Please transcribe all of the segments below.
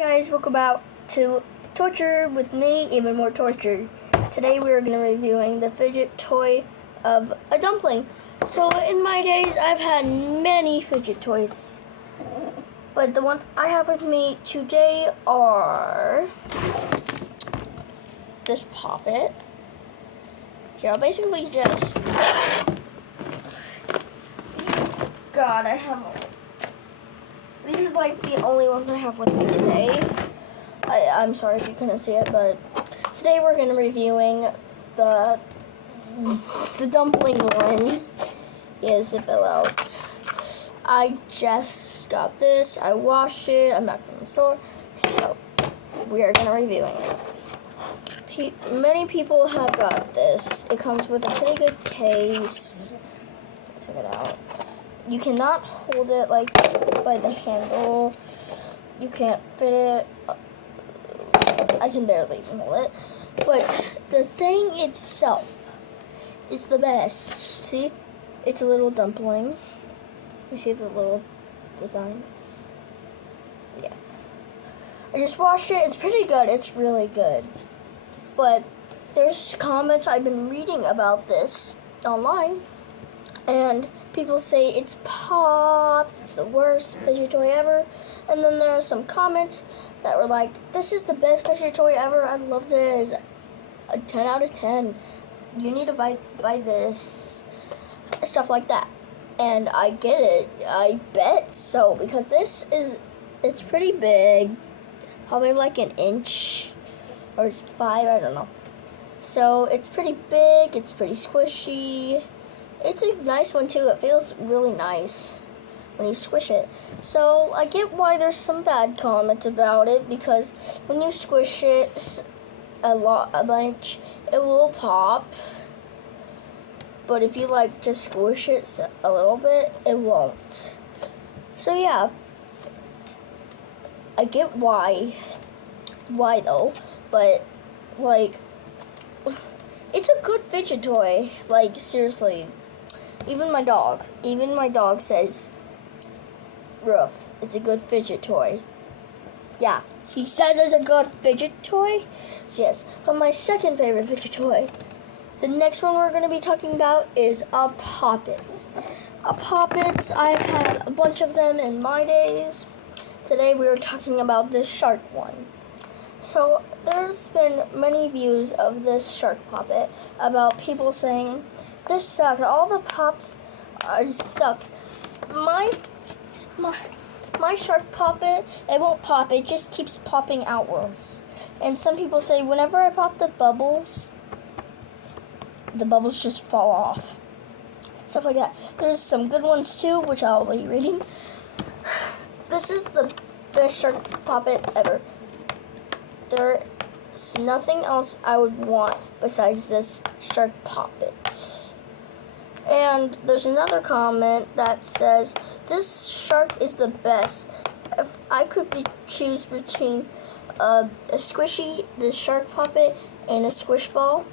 Guys, welcome out to Torture with me, even more torture. Today we are going to be reviewing the fidget toy of a dumpling. So in my days, I've had many fidget toys, but the ones I have with me today are this poppet. Here, I'll basically just... God, I have... These are like the only ones I have with me today. I'm sorry if you couldn't see it, but today we're going to be reviewing the dumpling one. Is it fell out? I just got this. I washed it. I'm back from the store. So we are going to be reviewing it. Many people have got this. It comes with a pretty good case. Check it out. You cannot hold it like by the handle. You can't fit it. I can barely even hold it. But the thing itself is the best. See? It's a little dumpling. You see the little designs? Yeah. I just washed it. It's pretty good. It's really good. But there's comments I've been reading about this online. And people say it's popped, it's the worst fidget toy ever. And then there are some comments that were like, this is the best fidget toy ever, I love this. A 10 out of 10. You need to buy this. Stuff like that. And I get it. I bet so. Because it's pretty big. Probably like an inch. Or 5, I don't know. So it's pretty big, it's pretty squishy. It's a nice one too. It feels really nice when you squish it. So I get why there's some bad comments about it, because when you squish it a bunch, it will pop. But if you like just squish it a little bit, it won't. So yeah, I get why though, but like, it's a good fidget toy. Like seriously. Even my dog says, Ruff, it's a good fidget toy. Yeah, he says it's a good fidget toy. So yes, but my second favorite fidget toy, the next one we're going to be talking about is a poppet. A poppet, I've had a bunch of them in my days. Today we are talking about this shark one. So there's been many views of this shark poppet about people saying, this sucks. All the pops suck. My shark poppet, it won't pop. It just keeps popping outwards. And some people say whenever I pop the bubbles just fall off. Stuff like that. There's some good ones too, which I'll be reading. This is the best shark poppet ever. There's nothing else I would want besides this shark poppet. And there's another comment that says, this shark is the best. If I could choose between a squishy, this shark poppet, and a squish ball,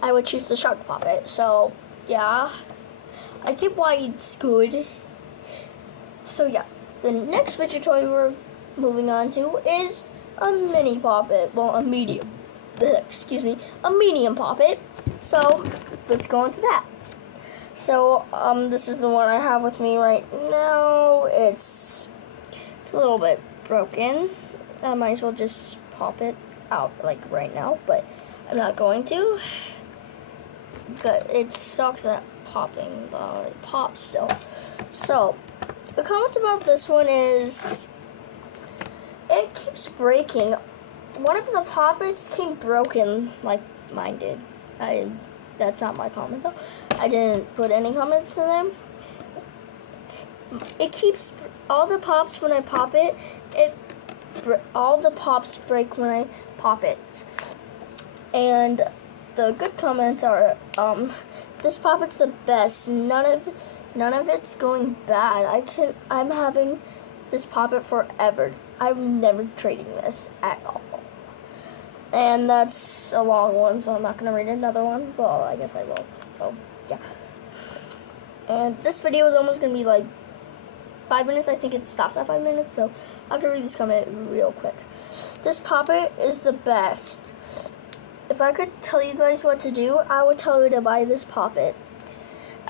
I would choose the shark poppet. So, yeah, I get why it's good. So, yeah, the next fidget toy we're moving on to is a mini poppet. Well, a medium poppet. So, let's go into that. So, this is the one I have with me right now. It's a little bit broken. I might as well just pop it out, like, right now, but I'm not going to. It sucks at popping, though. It pops still. So, the comments about this one is, it keeps breaking. One of the poppets came broken, like mine did. That's not my comment, though. I didn't put any comments in them. It keeps all the pops when I pop it. All the pops break when I pop it. And the good comments are, this poppet's the best. None of it's going bad. I'm having this poppet forever. I'm never trading this at all. And that's a long one, so I'm not going to read another one. Well, I guess I will. So, yeah. And this video is almost going to be like 5 minutes. I think it stops at 5 minutes, so I have to read this comment real quick. This puppet is the best. If I could tell you guys what to do, I would tell you to buy this puppet.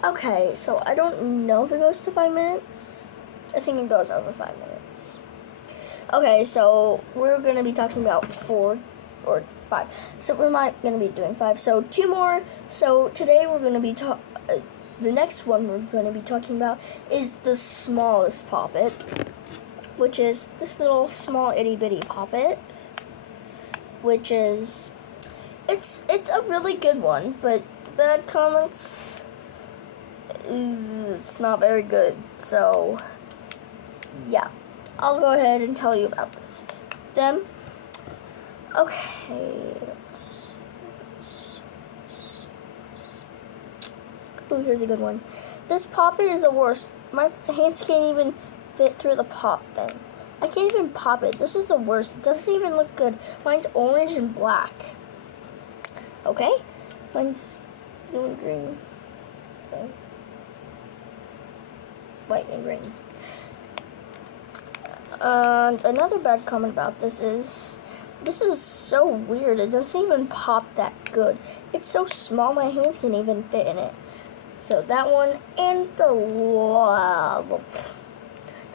Okay, so I don't know if it goes to 5 minutes. I think it goes over 5 minutes. Okay, so we're going to be talking about 4 or 5. So we're not going to be doing 5. So 2 more. So today we're going to be the next one we're going to be talking about is the smallest puppet, which is this little small itty bitty puppet, which is it's a really good one, but the bad comments, it's not very good. So yeah, I'll go ahead and tell you about them. Okay, oh, here's a good one. This puppet is the worst. My hands can't even fit through the pop thing. I can't even pop it. This is the worst. It doesn't even look good. Mine's orange and black. Okay? Mine's doing green. Okay. White and green. And another bad comment about this is so weird. It doesn't even pop that good. It's so small, my hands can't even fit in it. So that one, and the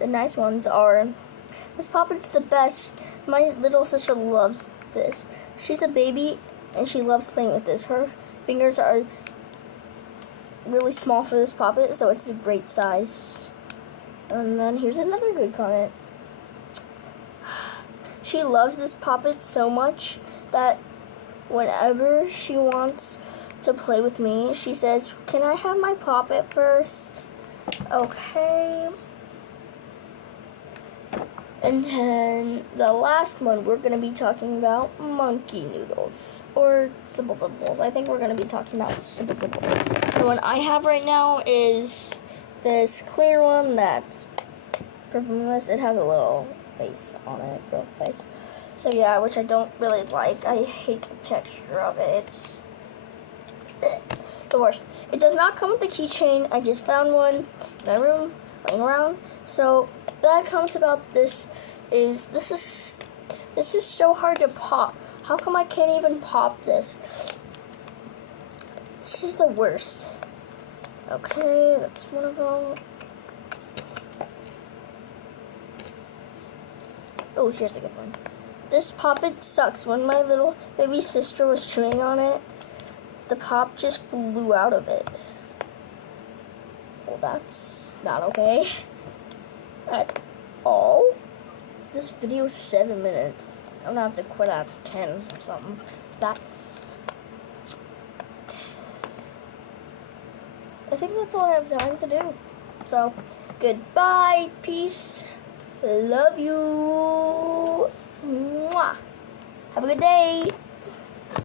nice ones are, this puppet's the best. My little sister loves this. She's a baby and she loves playing with this. Her fingers are really small for this puppet, so it's a great size. And then here's another good comment. She loves this puppet so much that whenever she wants to play with me, she says, "Can I have my puppet first?" Okay. And then the last one, we're going to be talking about monkey noodles or simple dibbles. I think we're going to be talking about simple dibbles. The one I have right now is this clear one that's purpleness. It has a little face on it, real face. So yeah, which I don't really like. I hate the texture of it. It's the worst. It does not come with the keychain. I just found one in my room laying around. So bad comments about this is this is so hard to pop. How come I can't even pop this? This is the worst. Okay, that's one of them. Oh, here's a good one. This puppet sucks. When my little baby sister was chewing on it, the pop just flew out of it. Well, that's not okay at all. This video is 7 minutes. I'm gonna have to quit at 10 or something. That. I think that's all I have time to do. So, goodbye, peace, love you, mwah. Have a good day.